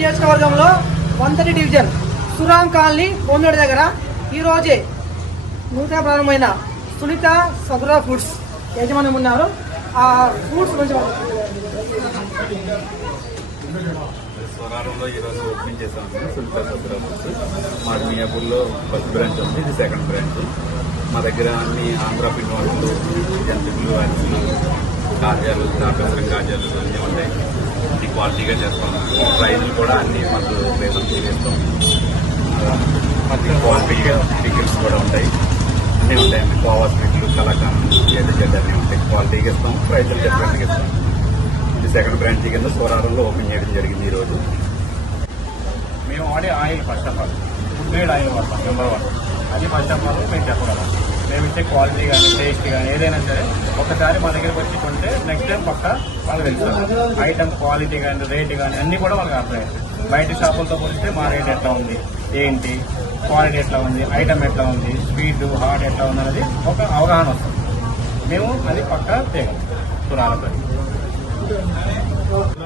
నియోజకవర్గంలో 130 division Suram colony కోన్నూరు దగ్గర ఈ రోజే నూతన ప్రారంభమైన సునీత సదురా ఫుడ్స్ యజమాని ఉన్నారు. ఆ ఫుడ్స్ గురించి స్వరారంలో ఈరోజు ఓపెనింగ్ చేసాము. సునీత సదురా ఫుడ్స్ మాది మియాపూర్లో ఫస్ట్ బ్రాంచ్ ఉంది, ఇది సెకండ్ బ్రాంచ్. మా దగ్గర అన్ని ఆంధ్ర పిండి వంటలు, జంతువులు, అరిసెలు, కాజాలు, దాపేసరం కాజాలు అన్నీ ఉంటాయి. ఇది క్వాలిటీగా చేస్తాం. ప్రైజులు కూడా అన్ని మాకు రేట్లు చేస్తాం. క్వాలిటీగా టికెట్స్ కూడా ఉంటాయి, అన్నీ ఉంటాయండి. కోవా స్వీట్లు, కలాకాండ్, చెడ్డ అన్నీ ఉంటాయి. క్వాలిటీగా ఇస్తాం, ప్రైజులు డిఫరెంట్గా ఇస్తాం. ఇది సెకండ్ బ్రాంచ్ కింద స్వరారంలో ఓపెన్ చేయడం జరిగింది ఈరోజు. మేము వాడే oil first of all food made oil వాడతాం నెంబర్ 1. అది ఫస్ట్ ఆఫ్ ఆల్ మేము చెప్పగలం. మేము ఇచ్చే క్వాలిటీ కానీ టేస్ట్ కానీ ఏదైనా సరే ఒకసారి మా దగ్గరికి వచ్చి కొంటే నెక్స్ట్ టైం పక్క వాళ్ళు తెలుస్తారు. ఐటమ్ క్వాలిటీ కానీ రేట్ కానీ అన్నీ కూడా వాళ్ళకి అర్థమవుతాయి. బయట షాపులతో పోలిస్తే మా రేట్ ఎట్లా ఉంది, ఏంటి క్వాలిటీ ఎట్లా ఉంది, ఐటమ్ ఎట్లా ఉంది, స్వీట్ హాట్ ఎట్లా ఉంది అనేది ఒక అవగాహన వస్తుంది. మేము అది పక్కా చేయగలం. సురాలపై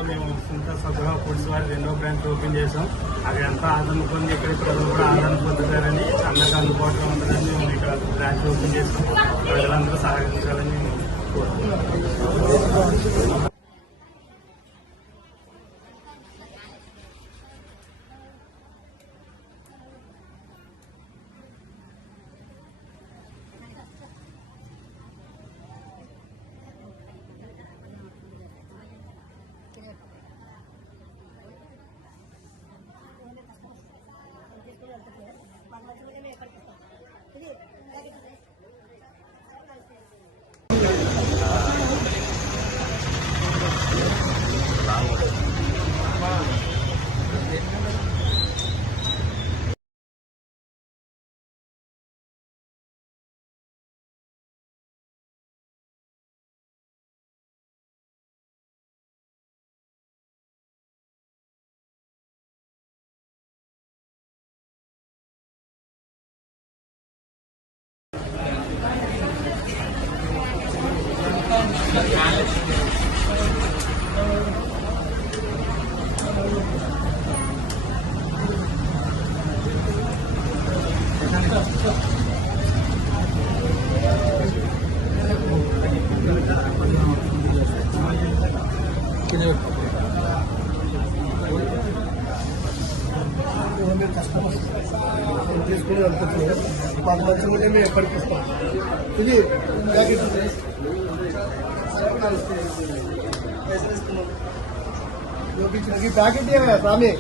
మేము సునీత సదురా ఫుడ్స్ వారి 2వ బ్రాంచ్ ఓపెన్ చేసాం. అది అంతా ఆదరణ పొంది ఇక్కడ ప్రజలు కూడా ఆదరణ పొందుతారని, అందరికీ అందుబాటులో ఉంటుందని మేము ఇక్కడ బ్రాంచ్ ఓపెన్ చేసాం. ప్రజలందరూ సహకరించాలని కోరుతున్నాం. కస్టమర్స్ తీసుకుని వెళ్తున్నారు. మాకు నచ్చిందంటే మేము ఎక్కడికి ఇస్తాం. ఇది ప్యాకెట్ ప్యాకెట్ రామే